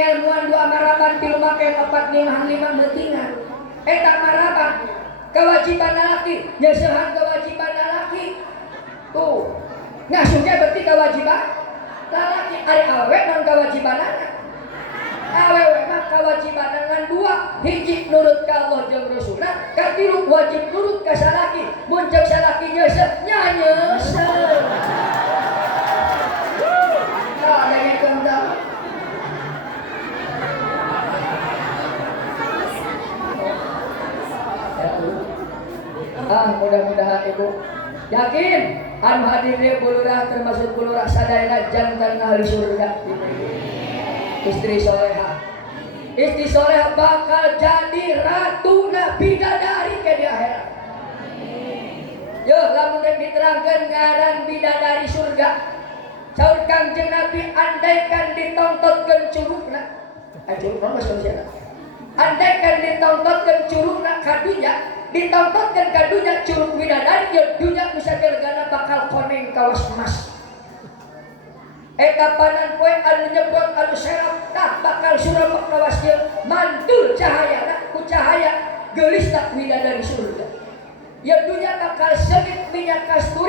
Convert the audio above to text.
ngelmuan dua maraban tilu make 4 5 metingan eta maraban kewajiban laki nyesehan kewajiban laki tuh ngasuhnya berarti kewajiban laki ari awe non kewajiban anak awewe mah kewajiban dengan dua hiji nurut ka Allah jeung Rasulna katilu wajib nurut ka salaki mun ceuk salaki nyeuseut nya nyeuseut mudah-mudahan ibu yakin anu hadir di bulurah termasuk bulurah sadayana jantan ahli surga istri soleha bakal jadi ratu bidadari ke di akhirat. Yo lamun diterangkeun ngaran bidadari surga saur Kangjeng Nabi andaikan ditontotkeun curugna curugna geus siapa andaikan ditontotkeun curugna ka dunya ditontotkeun ka dunya curug bidadari ya dunya bisa gergana bakal koneng kawas emas eta panan poe anu nyebut anu serap tah bakal suramek kawas ieu mantul cahayana ku cahaya geulis tak bidadari surga ya dunya bakal sedik minyak kasturi